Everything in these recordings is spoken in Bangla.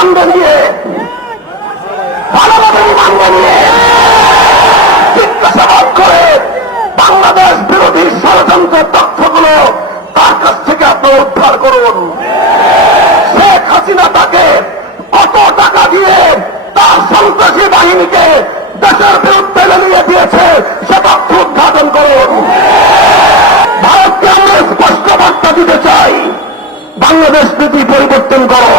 মানবে নিয়ে মানবতাকে মানবে নিয়ে চিত্তসেবক করে বাংলাদেশ বিরোধী ষড়যন্ত্রের তথ্যগুলো তার কাছ থেকে আপনারা উদ্ধার করুন। শেখ হাসিনা তাকে কত টাকা দিয়ে তার সন্ত্রাসী বাহিনীকে দেশের বিরুদ্ধে নিয়ে দিয়েছে, সে তথ্য উদ্ঘাটন করুন। ভারতকে আমরা স্পষ্ট বার্তা দিতে চাই, বাংলাদেশ নীতি পরিবর্তন করো।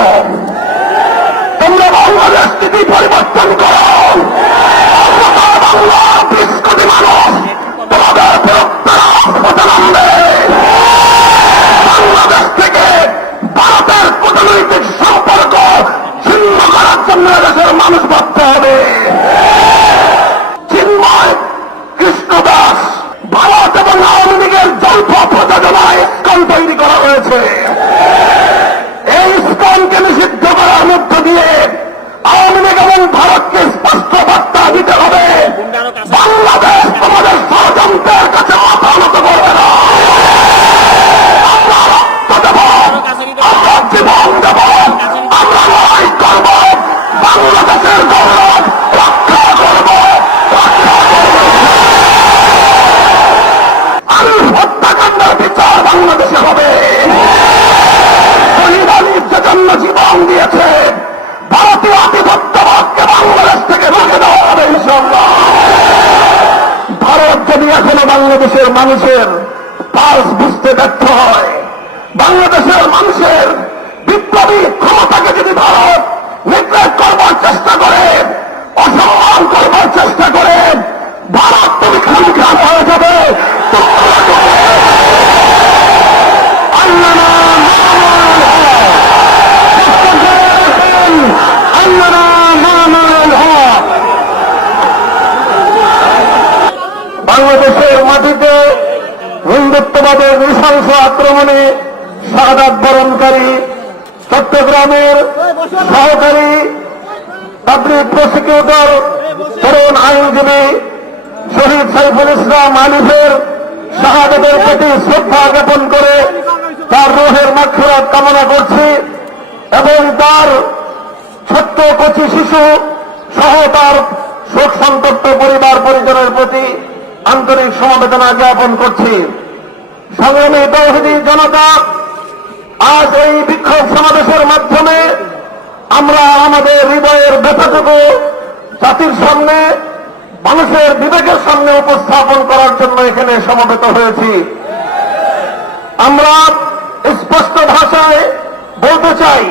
তোমরা বাংলাদেশ পরিবর্তন করো অন্তত বাংলা বিশ কোটি মানুষ তোমাদের বিরুদ্ধে রাজপথে নামবে বাংলাদেশ থেকে ভারতের কূটনৈতিক সম্পর্ক ছিন্ন করার জন্য দেশের মানুষ ভাবতে হবে চিন্ময় কৃষ্ণ দাস ভারত এবং আওয়ামী লীগের যৌথ প্রযোজনায় স্কল তৈরি করা হয়েছে এই ইস্কনকে নিষিদ্ধ করার মধ্য দিয়ে আওয়ামী লীগ এবং ভারতকে স্পষ্ট বার্তা দিতে হবে বাংলাদেশ তোমাদের ষড়যন্ত্রের কাছে মাথা নত করবে না আমরা রক্ত দেব আমরা জীবন দেব আমরা লড়াই করব বাংলাদেশের গৌরব রক্ষা করব রক্ষা করব আমি হত্যাকাণ্ডের বিচার বাংলাদেশে হবে শহীদ আলীর যে জন্য জীবন দিয়েছে ভারতীয় আধিপত্যবাদকে বাংলাদেশ থেকে ভেঙে দেওয়া হবে ইনশাল্লাহ ভারত যদি এখনও বাংলাদেশের মানুষের পাস বুঝতে ব্যর্থ হয়। বাংলাদেশের মানুষের বিপ্লবী ক্ষমতাকে যদি ভারত নিগ্রেট করবার চেষ্টা করে অসম্মান করবার চেষ্টা করে ভারত তুমি খামখান হয়ে যাবে তোমরা আল্লাহ আল্লাহ মাহমুদ হক বাংলাদেশের মাটিতে হিন্দুত্ববাদের নৃশংস আক্রমণে শাহাদ বরণকারী চট্টগ্রামের সহকারী পাবলিক প্রসিকিউটর তরুণ আইনজীবী শহীদ সাইফুল ইসলাম আলিফের শাহাদের প্রতি শ্রদ্ধা জ্ঞাপন করে তার রোহের মাক্ষরাত কামনা করছি এবং তার ছোট্ট কচি শিশু সহ তার শোক সন্তপ্ত পরিবার পরিজনের প্রতি আন্তরিক সমবেদনা জ্ঞাপন করছি। সংগ্রামী তৌহিদি জনতা, আজ এই বিক্ষোভ সমাবেশের মাধ্যমে আমরা আমাদের হৃদয়ের ব্যথাটুকু জাতির সামনে, মানুষের বিবেকের সামনে উপস্থাপন করার জন্য এখানে সমবেত হয়েছি। আমরা স্পষ্ট ভাষায় বলতে চাই,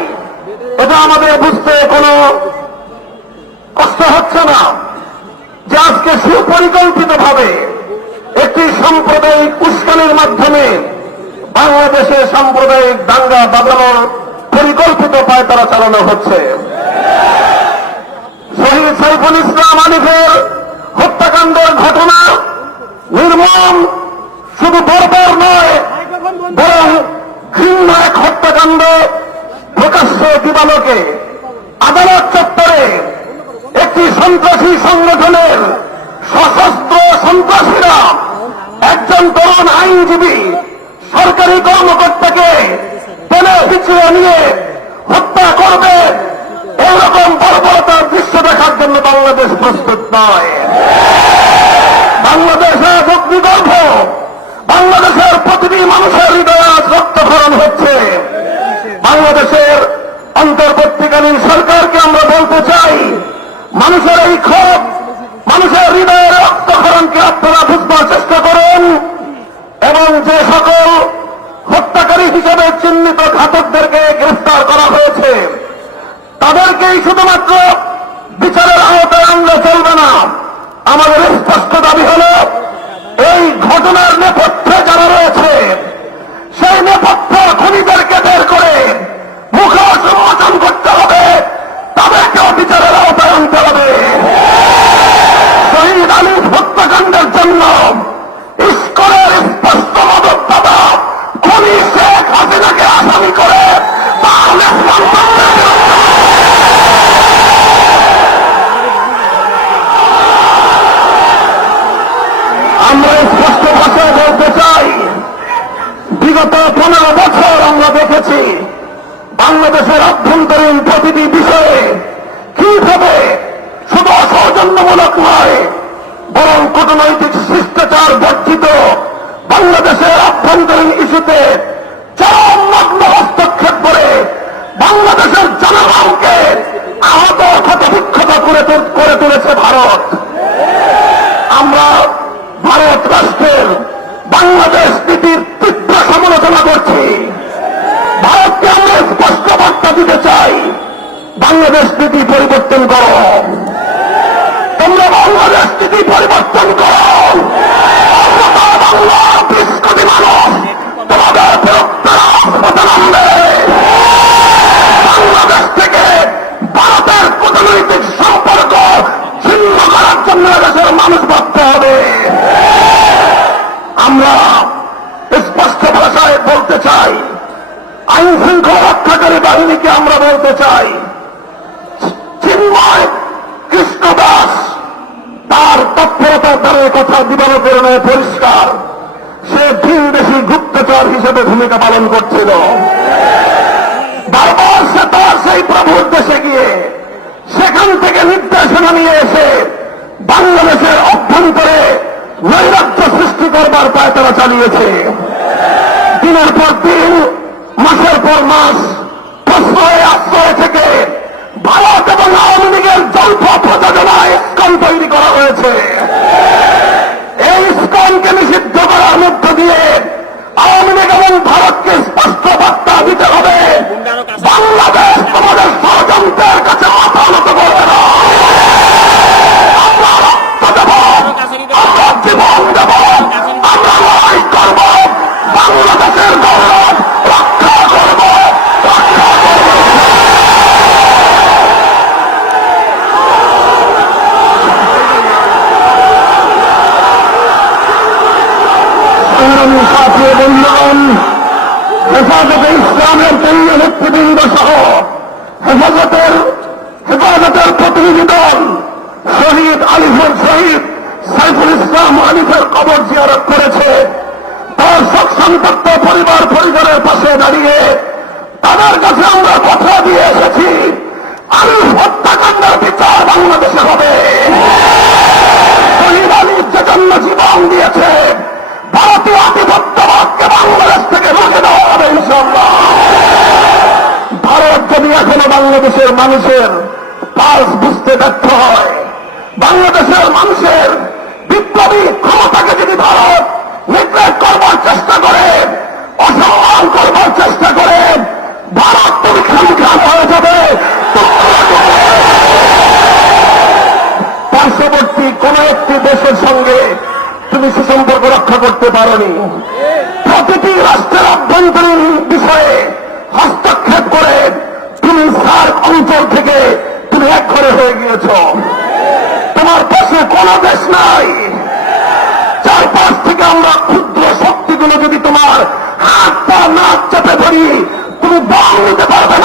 এটা আমাদের বুঝতে কোনো কষ্ট হচ্ছে না। আজকে সুপরিকল্পিত ভাবে একটি সাম্প্রদায়িক উস্কানির মাধ্যমে বাংলাদেশে সাম্প্রদায়িক দাঙ্গা বাজানোর পরিকল্পিত পায়তারা চালানো হচ্ছে। শহীদ সাইফুল ইসলাম আলিফের হত্যাকাণ্ডের ঘটনা নির্মম, শুধু বর্বর নয়, বরং ঘৃণ্য এক হত্যাকাণ্ড প্রকাশ্য দিবালোকে আদালত চত্বরে একটি সন্ত্রাসী সংগঠনের সশস্ত্র সন্ত্রাসীরা একজন তরুণ আইনজীবী, সরকারি কর্মকর্তাকে টেনে পিছিয়ে নিয়ে হত্যা করবে। এইরকম বর্বরতার দৃশ্য দেখার জন্য বাংলাদেশ প্রস্তুত নয়। বাংলাদেশের অগ্নিগর্ভ, বাংলাদেশের প্রতিটি মানুষের হৃদয়ে আজ রক্তক্ষরণ হচ্ছে। বাংলাদেশের অন্তর্বর্তীকালীন সরকারকে আমরা বলতে চাই, মানুষের এই ক্ষোভ রক্তক্ষরণকে আপনারা বুঝবার চেষ্টা করেন এবং যে সকল হত্যাকারী হিসেবে চিহ্নিত ঘাতকদেরকে গ্রেফতার করা হয়েছে, তাদেরকেই শুধুমাত্র বিচারের আওতায় আনলে চলবে না। আমাদের স্পষ্ট দাবি হল, এই ঘটনার নেপথ্যে আমরা দেখেছি। বাংলাদেশের অভ্যন্তরীণ প্রতিটি বিষয়ে কীভাবে শুধু অসৌজন্যমূলক নয়, বরং কূটনৈতিক শিষ্টাচার বর্ধিত বাংলাদেশের অভ্যন্তরীণ ইস্যুতে চরম নগ্ন হস্তক্ষেপ করে বাংলাদেশের জনগণকে আইন রক্ষাকারী বাহিনীকে আমরা বলতে চাই চিন্ময় কৃষ্ণ দাস তার তৎপরতার দ্বারা এ কথা দিবালোচনে পরিষ্কার। সে ভিন দেশি গুপ্তচর হিসেবে ভূমিকা পালন করছিল। বারবার সে তার সেই প্রভুর দেশে গিয়ে সেখান থেকে নির্দেশনা নিয়ে এসে বাংলাদেশের অভ্যন্তরে নৈরাজ্য সৃষ্টি করবার পায় তারা চালিয়েছে। দিনের পর দিন মাসের পর মাস প্রশ্রয় আশ্রয় থেকে ভারত এবং আওয়ামী লীগের যৌথ প্রযোজনায় ইস্কন তৈরি করা হয়েছে। এই ইস্কনকে নিষিদ্ধ করার মধ্য দিয়ে আওয়ামী লীগ এবং ভারতকে স্পষ্ট বার্তা দিতে হবে। বন্ধুগণ হেফাজতে ইসলামের নেতৃবৃন্দ সহ হেফাজতের হেফাজতের প্রতিনিধি দল শহীদ আলিফুর শহীদ সাইফুল ইসলাম আলিফের কবর জিয়ারত করেছে। তার সব সন্তপ্ত পরিবার পরিবারের পাশে দাঁড়িয়ে তাদের কাছে আমরা কথা দিয়ে এসেছি আলিফ হত্যাকাণ্ডের বিচার বাংলাদেশে হবে শহীদ আলিফ যে জন্য জীবন দিয়েছে ভারতীয় আধিপত্যবাদকে বাংলাদেশ থেকে রুখে দেওয়া হবে ইনশাল্লাহ ভারত যদি এখনও বাংলাদেশের মানুষের পালস বুঝতে ব্যর্থ হয়। বাংলাদেশের মানুষের বিপ্লবী ক্ষমতাকে যদি ভারত নিগ্রেট করবার চেষ্টা করে, অসম্মান করবার চেষ্টা করে, ভারত তুমি খান হয়ে যাবে। পার্শ্ববর্তী কোন একটি দেশের সঙ্গে তুমি সুসম্পর্ক রক্ষা করতে পারোনি প্রতিটি রাষ্ট্রের অভ্যন্তরীণ বিষয়ে হস্তক্ষেপ করে তুমি সার্ক অঞ্চল থেকে তুমি এক গিয়েছ তোমার পাশে কোন দেশ নাই। চারপাশ থেকে আমরা ক্ষুদ্র শক্তিগুলো যদি তোমার হাত পা, নাক চেপে ধরি, তুমি দম নিতে পারবে